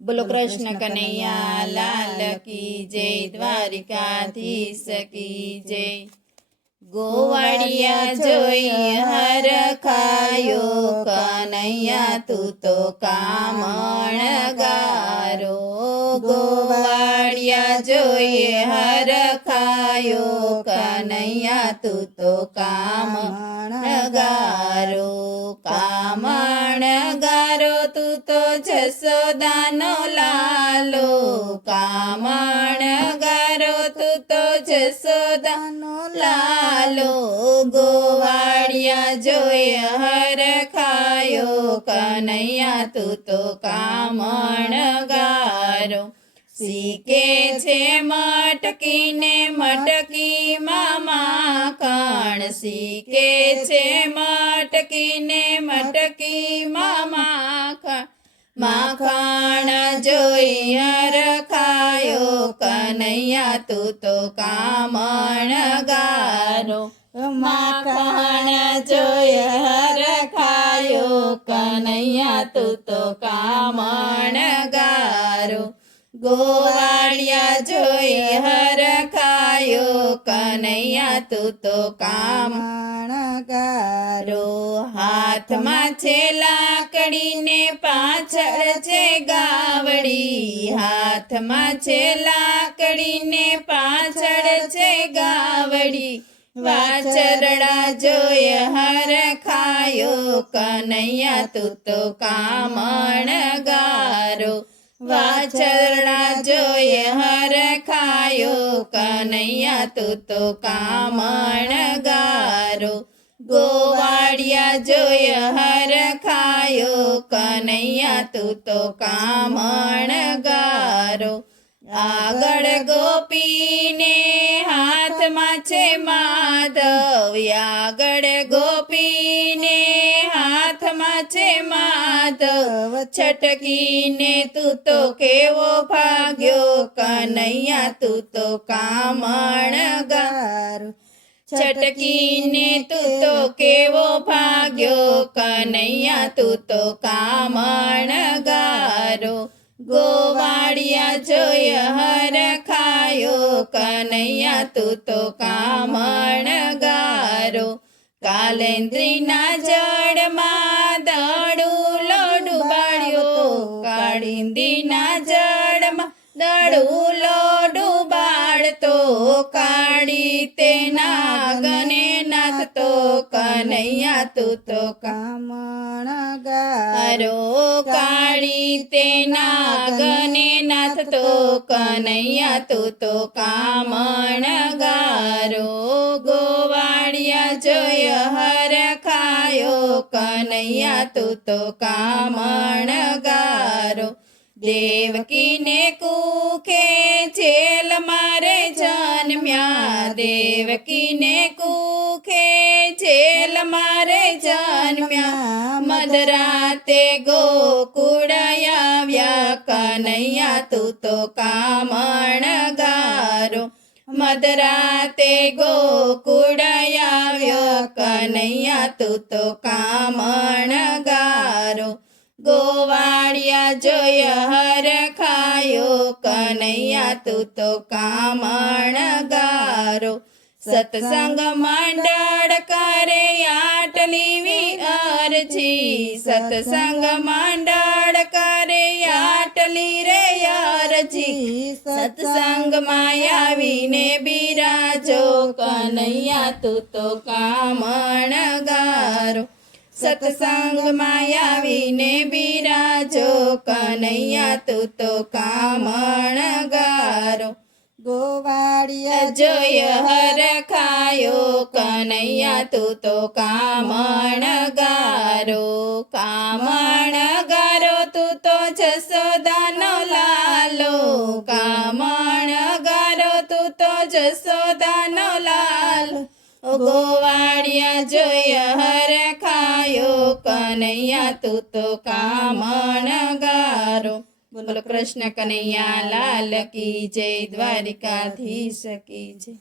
બોલો કૃષ્ણ કનૈયા લાલ કી જય, દ્વારિકાધીશ કી જય। ગોવાળિયા જોઈ હરખાયો, કનૈયા તું તો કામણગારો। ગોવાળિયા જોઈ હરખાયો, કનૈયા તું તો કામણગારો। કામણગારો તું તો જસોદાનો લાલો, કામણગારો તું તો જસોદાનો લાલો। ગોવાળિયા જોઈ હરખાયો, કનૈયા તું તો કામણગારો। શીખે છે મટકીને મટકીમાં માખણ, શીખે છે મટકીને મટકીમાં માખણ। માખણ જોઈ હરખાયો, કનૈયા તું તો કામણગારો। માખણ જોઈ હરખાયો, કનૈયા તું તો કામણગારો। ગોવાળિયા જોઈ હરખાયો, કનૈયા તું તો કામણગારો। હાથમાં છે લાકડીને પાછળ છે ગાવડી, હાથમાં છે લાકડીને પાછળ છે ગાવડી। વાછરડા જોઈ હરખાયો, કનૈયા તું તો કામણગારો। વાછરડા જોઈ હરખાયો, કનૈયા તું તો કામણગારો। ગોવાળિયા જોઈ હરખાયો, કનૈયા તું તો કામણગારો। આગળ ગોપીને હાથમાં છે માધવ, આગળ ગોપીને હાથમાં છે માધવ। છટકીને તું તો કેવો ભાગ્યો, કનૈયા તું તો કામણગારો। છટકીને તું તો કેવો ભાગ્યો, કનૈયા તું તો કામણગારો। ગોવાળિયા જોઈ હરખાયો, કનૈયા તું તો કામણગારો। કાલેન્દ્રીના જળમાં દડુલો ડૂબાડ્યો, કાળિંદીના જળમાં દડુલો ડૂબાડતો। કાળી તે નાગને નાથતો, કનૈયા તું તો કામણગારો। કાળી તે નાગને નાથતો, કનૈયા તું તો કામણગારો। ગોવાળિયા જોઈ હરખાયો, કનૈયા તું તો કામણગારો। દેવકીને કુખે જેલ મારે જન્મ્યા, દેવકીને કુખે જેલ મારે જન્મ્યા। મધરાતે ગોકુળ આવ્યા, કનૈયા તું તો કામણગારો। મધરાતે ગોકુળ આવ્યો, કનૈયા તું તો કામણગારો। ગોવાળિયા જોઈ હરખાયો, કનૈયા તું તો કામણગારો। સત્સંગ મંડળ કરે આટલી અરજી, સત્સંગ મંડળ કરે આટલી રે અરજી। સત્સંગમાં આવીને બિરાજો, કનૈયા તું તો કામણગારો। સત્સંગમાં આવીને બિરાજો, કનૈયા તું તો કામણગારો। ગોવાળિયા જોઈ હરખાયો, કનૈયા તું તો કામણગારો। કામણગારો તું તો જસોદાનો લાલો, કામણગારો તું તો જસોદાનો લાલો। ગોવાળિયા જોઈ હરખાયો, કનૈયા તું તો કામણગારો। બોલો કૃષ્ણ કનૈયા લાલ કી જય, દ્વારિકાધીશ કી જય।